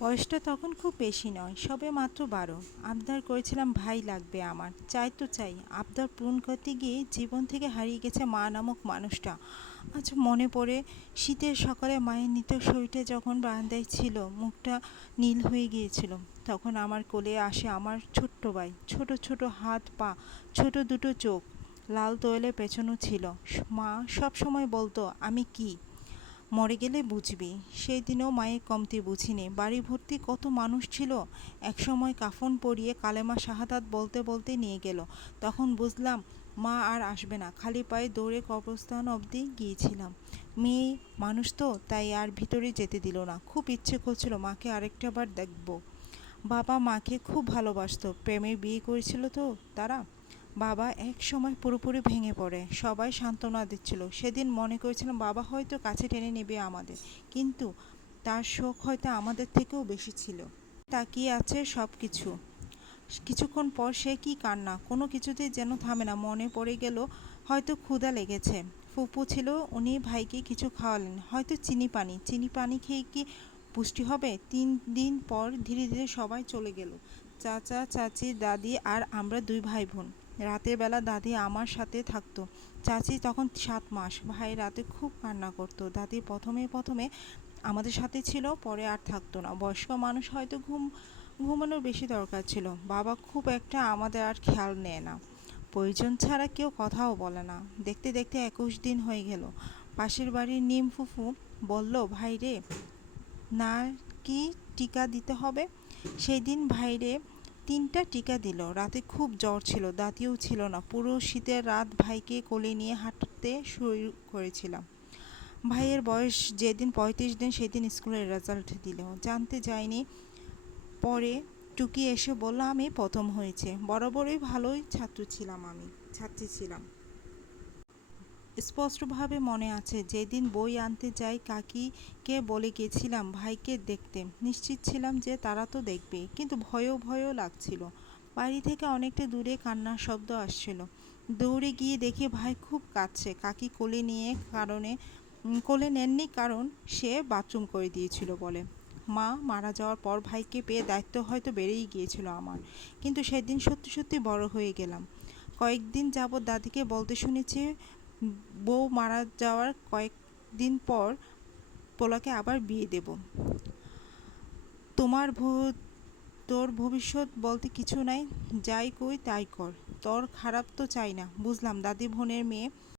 বয়সটা তখন খুব বেশি নয়, সবে মাত্র 12। আবদার করেছিলাম ভাই লাগবে আমার। চাই তো চাই, আবদার পূরণ করতে গিয়ে জীবন থেকে হারিয়ে গেছে মা নামক মানুষটা। আজ মনে পড়ে শীতের সকালে মায়ের নিথর শরীরটা যখন বারান্দায় ছিল, মুখটা নীল হয়ে গিয়েছিল। তখন আমার কোলে আসে আমার ছোট্ট ভাই, ছোট ছোট হাত পা, ছোট দুটো চোখ, লাল তোয়ালে পেছানো ছিল। মা সব সময় বলতো, আমি কি মরে গেলে বুঝবি। সেই দিনেও মায়ের কমতি বুঝিনি। বাড়ি ভর্তি কত মানুষ ছিল। একসময় কাফন পরিয়ে কালেমা শাহাদাত বলতে বলতে নিয়ে গেল। তখন বুঝলাম মা আর আসবে না। খালি পায়ে দৌড়ে কবরস্থান অবধি গিয়েছিলাম। মেয়ে মানুষ তো, তাই আর ভিতরে যেতে দিল না। খুব ইচ্ছে করছিল মাকে আরেকটা বার দেখব। বাবা মাকে খুব ভালোবাসতো, প্রেমে বিয়ে করেছিল তো তারা। বাবা এক সময় পুরোপুরি ভেঙে পড়ে, সবাই সান্ত্বনা দিচ্ছিল। সেদিন মনে করেছিলাম বাবা হয়তো কাছে টেনে নেবে আমাদের, কিন্তু তার শোক হয়তো আমাদের থেকেও বেশি ছিল। তাকিয়ে আছে সব কিছু। কিছুক্ষণ পর সে কি কান্না, কোনো কিছুতেই যেন থামে না। মনে পড়ে গেল হয়তো ক্ষুধা লেগেছে। ফুপু ছিল, উনি ভাইকে কিছু খাওয়ালেন, হয়তো চিনি পানি। চিনি পানি খেয়ে কি পুষ্টি হবে? 3 দিন পর ধীরে ধীরে সবাই চলে গেল। চাচা চাচি দাদি আর আমরা 2 ভাই বোন। রাতের বেলা দাদি আমার সাথে থাকতো। চাচি তখন 7 মাস। ভাই রাতে খুব কান্না করতো। দাদি প্রথমে প্রথমে আমাদের সাথে ছিল, পরে আর থাকতো না। বয়স্ক মানুষ হয়তো ঘুমানোর বেশি দরকার ছিল। বাবা খুব একটা আমাদের আর খেয়াল নেয় না, প্রয়োজন ছাড়া কেউ কথাও বলে না। দেখতে দেখতে 21 দিন হয়ে গেল। পাশের বাড়ির নিম ফুফু বলল, ভাইরে না কি টিকা দিতে হবে। সেই দিন ভাইরে 3টা টিকা দিল। রাতে খুব জ্বর ছিল, দাঁতিও ছিল না। পুরো শীতের রাত ভাইকে কোলে নিয়ে হাঁটতে শুরু করেছিলাম। ভাইয়ের বয়স যেদিন 35 দিন, সেদিন স্কুলের রেজাল্ট দিল। জানতে যায়নি। পরে টুকি এসে বলল আমি প্রথম হয়েছে। বরাবরই ভালোই ছাত্রী ছিলাম। স্পষ্টভাবে মনে আছে, যেদিন বই আনতে যাই কাকিকে বলে গেছিলাম ভাইকে দেখতে। নিশ্চিত ছিলাম যে তারা তো দেখবে, কিন্তু ভয়ও ভয়ও লাগছিল। বাড়ি থেকে অনেকটা দূরে কান্নার শব্দ আসছিল। দৌড়ে গিয়ে দেখি ভাই খুব কাঁদছে। কাকি কোলে নেননি, কারণ সে বাথরুম করে দিয়েছিল বলে। মা মারা যাওয়ার পর ভাইকে পেয়ে দায়িত্ব হয়তো বেড়েই গিয়েছিল আমার। কিন্তু সেদিন সত্যি সত্যি বড় হয়ে গেলাম। কয়েকদিন যাবৎ দাদিকে বলতে শুনেছি, বউ মারা যাওয়ার কয়েকদিন পর পোলাকে আবার বিয়ে দেব। তোমার তোর ভবিষ্যৎ বলতে কিছু নাই, যাই কই তাই কর, তোর খারাপ তো চাই না। বুঝলাম দাদি বোনের মেয়ে